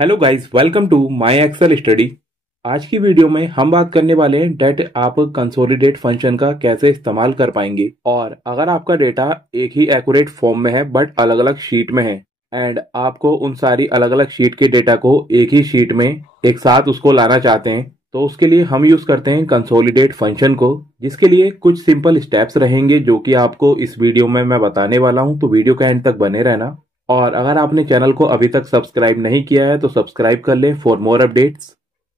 Hello guys, welcome to my Excel study. आज की video में हम बात करने वाले हैं डेट आप कंसोलिडेट फंक्शन का कैसे इस्तेमाल कर पाएंगे। और अगर आपका डेटा एक ही एक्यूरेट फॉर्म में है बट अलग अलग शीट में है एंड आपको उन सारी अलग अलग शीट के डेटा को एक ही शीट में एक साथ उसको लाना चाहते हैं, तो उसके लिए हम यूज करते हैं कंसोलिडेट फंक्शन को, जिसके लिए कुछ सिंपल स्टेप्स रहेंगे जो कि आपको इस वीडियो में मैं बताने वाला हूं। तो वीडियो के एंड तक बने रहना। और अगर आपने चैनल को अभी तक सब्सक्राइब नहीं किया है तो सब्सक्राइब कर लें फॉर मोर अपडेट्स।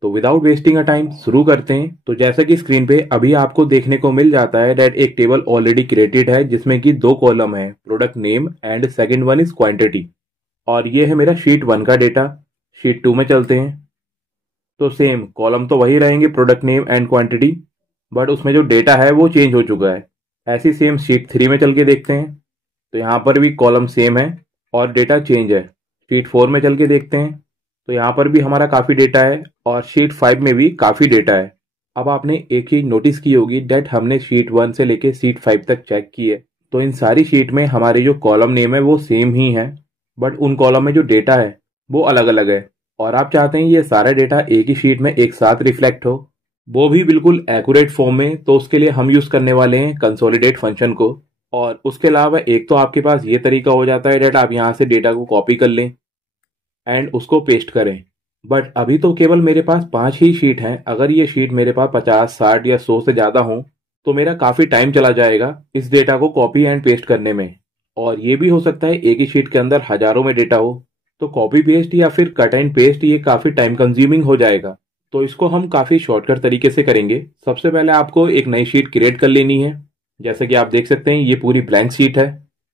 तो विदाउट वेस्टिंग अ टाइम शुरू करते हैं। तो जैसा कि स्क्रीन पे अभी आपको देखने को मिल जाता है दैट एक टेबल ऑलरेडी क्रिएटेड है जिसमें कि दो कॉलम है, product name and second one is quantity. और ये है मेरा शीट 1 का डेटा। शीट 2 में चलते हैं तो सेम कॉलम तो वही रहेंगे, product name and quantity, but उसमें जो डेटा है वो चेंज हो चुका है। ऐसी सेम शीट 3 में चल के देखते हैं तो यहाँ पर भी कॉलम सेम है और डेटा चेंज है। शीट 4 में चल के देखते हैं तो यहाँ पर भी हमारा काफ़ी डेटा है और शीट 5 में भी काफ़ी डेटा है। अब आपने एक ही नोटिस की होगी डेट हमने शीट 1 से लेके शीट 5 तक चेक की है, तो इन सारी शीट में हमारे जो कॉलम नेम है वो सेम ही है, बट उन कॉलम में जो डेटा है वो अलग अलग है। और आप चाहते हैं ये सारा डेटा एक ही शीट में एक साथ रिफ्लेक्ट हो, वो भी बिल्कुल एक्यूरेट फॉर्म में, तो उसके लिए हम यूज करने वाले हैं कंसोलिडेट फंक्शन को। और उसके अलावा एक तो आपके पास ये तरीका हो जाता है डेट आप यहाँ से डेटा को कॉपी कर लें एंड उसको पेस्ट करें। बट अभी तो केवल मेरे पास 5 ही शीट हैं। अगर ये शीट मेरे पास 50, 60 या 100 से ज़्यादा हो तो मेरा काफ़ी टाइम चला जाएगा इस डेटा को कॉपी एंड पेस्ट करने में। और ये भी हो सकता है एक ही शीट के अंदर हजारों में डेटा हो, तो कॉपी पेस्ट या फिर कट एंड पेस्ट ये काफ़ी टाइम कंज्यूमिंग हो जाएगा। तो इसको हम काफ़ी शॉर्टकट तरीके से करेंगे। सबसे पहले आपको एक नई शीट क्रिएट कर लेनी है। जैसे कि आप देख सकते हैं ये पूरी ब्लैंक शीट है।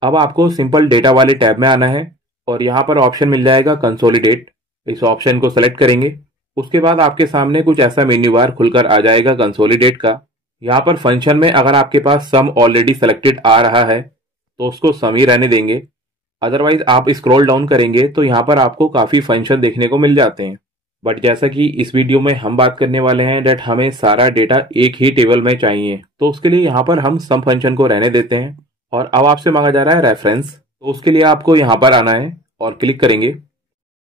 अब आपको सिंपल डेटा वाले टैब में आना है और यहाँ पर ऑप्शन मिल जाएगा कंसोलिडेट। इस ऑप्शन को सेलेक्ट करेंगे। उसके बाद आपके सामने कुछ ऐसा मेन्यू बार खुलकर आ जाएगा कंसोलिडेट का। यहाँ पर फंक्शन में अगर आपके पास सम ऑलरेडी सेलेक्टेड आ रहा है तो उसको सम ही रहने देंगे। अदरवाइज आप स्क्रॉल डाउन करेंगे तो यहाँ पर आपको काफ़ी फंक्शन देखने को मिल जाते हैं। बट जैसा कि इस वीडियो में हम बात करने वाले हैं डेट हमें सारा डेटा एक ही टेबल में चाहिए, तो उसके लिए यहाँ पर हम सम फंक्शन को रहने देते हैं। और अब आपसे मांगा जा रहा है रेफरेंस, तो उसके लिए आपको यहाँ पर आना है और क्लिक करेंगे।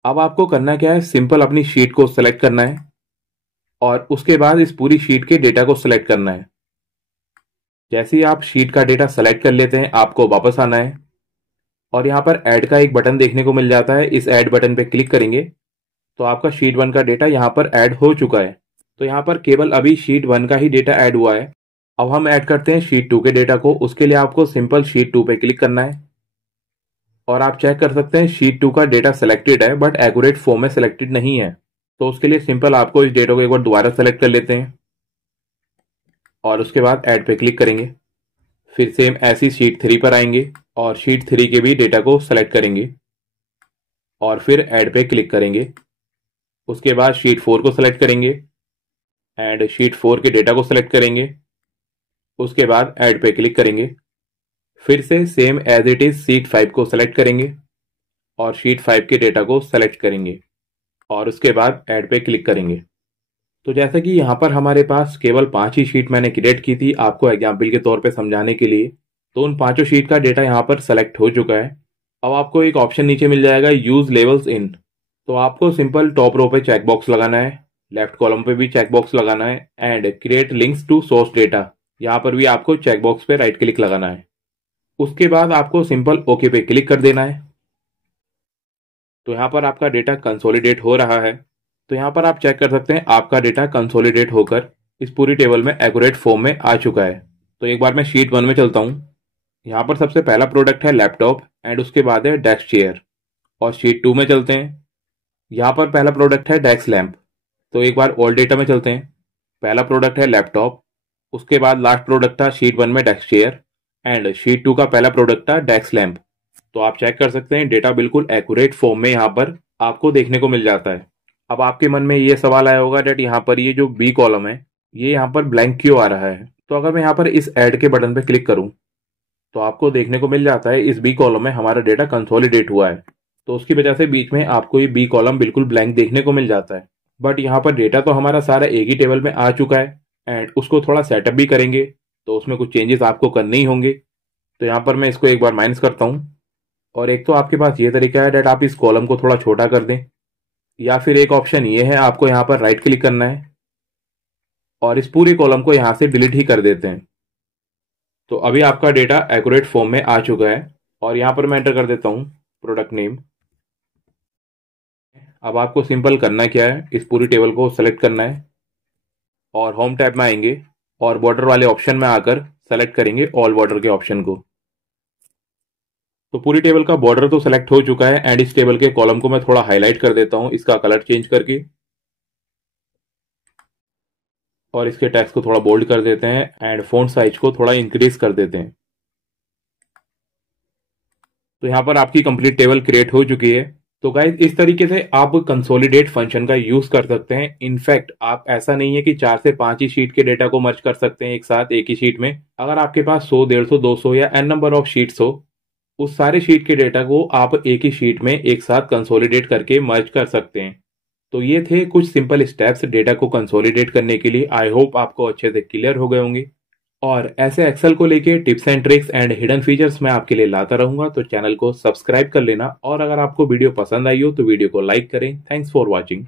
अब आपको करना क्या है, सिंपल अपनी शीट को सिलेक्ट करना है और उसके बाद इस पूरी शीट के डेटा को सिलेक्ट करना है। जैसे ही आप शीट का डेटा सेलेक्ट कर लेते हैं आपको वापस आना है और यहाँ पर ऐड का एक बटन देखने को मिल जाता है। इस ऐड बटन पे क्लिक करेंगे तो आपका शीट 1 का डेटा यहाँ पर ऐड हो चुका है। तो यहाँ पर केवल अभी शीट 1 का ही डेटा ऐड हुआ है। अब हम ऐड करते हैं शीट 2 के डेटा को। उसके लिए आपको सिंपल शीट 2 पे क्लिक करना है और आप चेक कर सकते हैं शीट 2 का डेटा सेलेक्टेड है बट एक्यूरेट फॉर्म में सेलेक्टेड नहीं है। तो उसके लिए सिंपल आपको इस डेटा को एक बार दोबारा सेलेक्ट कर लेते हैं और उसके बाद ऐड पे क्लिक करेंगे। फिर सेम ऐसी शीट 3 पर आएंगे और शीट 3 के भी डेटा को सेलेक्ट करेंगे और फिर ऐड पे क्लिक करेंगे। उसके बाद शीट 4 को सेलेक्ट करेंगे एंड शीट 4 के डेटा को सेलेक्ट करेंगे। उसके बाद ऐड पे क्लिक करेंगे। फिर से same as it is sheet 5 को सेलेक्ट करेंगे और शीट 5 के डेटा को सेलेक्ट करेंगे और उसके बाद ऐड पे क्लिक करेंगे। तो जैसा कि यहाँ पर हमारे पास केवल 5 ही शीट मैंने क्रिएट की थी आपको एग्जाम्पल के तौर पे समझाने के लिए, तो उन 5 शीट का डेटा यहाँ पर सेलेक्ट हो चुका है। अब आपको एक ऑप्शन नीचे मिल जाएगा यूज लेवल्स इन। तो आपको सिंपल टॉप रो पे चेक बॉक्स लगाना है, लेफ्ट कॉलम पे भी चेक बॉक्स लगाना है and create links to source data, यहाँ पर भी आपको चेक बॉक्स पे राइट क्लिक लगाना है। उसके बाद आपको सिंपल ओके पे क्लिक कर देना है। तो यहाँ पर आपका डेटा कंसोलिडेट हो रहा है। तो यहाँ पर आप चेक कर सकते हैं आपका डेटा कंसोलिडेट होकर इस पूरी टेबल में एक्यूरेट फॉर्म में आ चुका है। तो एक बार मैं शीट 1 में चलता हूँ। यहाँ पर सबसे पहला प्रोडक्ट है लैपटॉप एंड उसके बाद है डेस्क चेयर। और शीट 2 में चलते हैं। यहाँ पर पहला प्रोडक्ट है डेस्क लैंप। तो एक बार ऑल डेटा में चलते हैं। पहला प्रोडक्ट है लैपटॉप, उसके बाद लास्ट प्रोडक्ट था शीट 1 में डेस्क चेयर एंड शीट 2 का पहला प्रोडक्ट था डेस्क लैंप। तो आप चेक कर सकते हैं डेटा बिल्कुल एक्यूरेट फॉर्म में यहाँ पर आपको देखने को मिल जाता है। अब आपके मन में ये सवाल आया होगा डेट यहाँ पर ये जो बी कॉलम है ये यहाँ पर ब्लैंक क्यों आ रहा है। तो अगर मैं यहाँ पर इस ऐड के बटन पर क्लिक करूँ तो आपको देखने को मिल जाता है इस बी कॉलम में हमारा डेटा कंसोलिडेट हुआ है, तो उसकी वजह से बीच में आपको ये बी कॉलम बिल्कुल ब्लैंक देखने को मिल जाता है। बट यहाँ पर डेटा तो हमारा सारा एक ही टेबल में आ चुका है एंड उसको थोड़ा सेटअप भी करेंगे तो उसमें कुछ चेंजेस आपको करने ही होंगे। तो यहाँ पर मैं इसको एक बार माइनस करता हूँ और एक तो आपके पास ये तरीका है डेट आप इस कॉलम को थोड़ा छोटा कर दें या फिर एक ऑप्शन ये है, आपको यहाँ पर राइट क्लिक करना है और इस पूरे कॉलम को यहाँ से डिलीट ही कर देते हैं। तो अभी आपका डेटा एक्यूरेट फॉर्म में आ चुका है और यहाँ पर मैं एंटर कर देता हूँ प्रोडक्ट नेम। अब आपको सिंपल करना क्या है, इस पूरी टेबल को सेलेक्ट करना है और होम टैब में आएंगे और बॉर्डर वाले ऑप्शन में आकर सेलेक्ट करेंगे ऑल बॉर्डर के ऑप्शन को। तो पूरी टेबल का बॉर्डर तो सेलेक्ट हो चुका है एंड इस टेबल के कॉलम को मैं थोड़ा हाईलाइट कर देता हूं, इसका कलर चेंज करके, और इसके टेक्स्ट को थोड़ा बोल्ड कर देते हैं एंड फॉन्ट साइज को थोड़ा इंक्रीज कर देते हैं। तो यहाँ पर आपकी कंप्लीट टेबल क्रिएट हो चुकी है। तो गाइज इस तरीके से आप कंसोलिडेट फंक्शन का यूज कर सकते हैं। इनफैक्ट आप ऐसा नहीं है कि 4 से 5 ही शीट के डेटा को मर्ज कर सकते हैं एक साथ एक ही शीट में। अगर आपके पास 100, 150, 200 या एन नंबर ऑफ शीट्स हो, उस सारे शीट के डेटा को आप एक ही शीट में एक साथ कंसोलिडेट करके मर्ज कर सकते हैं। तो ये थे कुछ सिंपल स्टेप्स डेटा को कंसोलिडेट करने के लिए। आई होप आपको अच्छे से क्लियर हो गए होंगे और ऐसे एक्सेल को लेके tips and tricks and hidden features मैं आपके लिए लाता रहूंगा। तो चैनल को सब्सक्राइब कर लेना और अगर आपको वीडियो पसंद आई हो तो वीडियो को लाइक करें। Thanks for watching.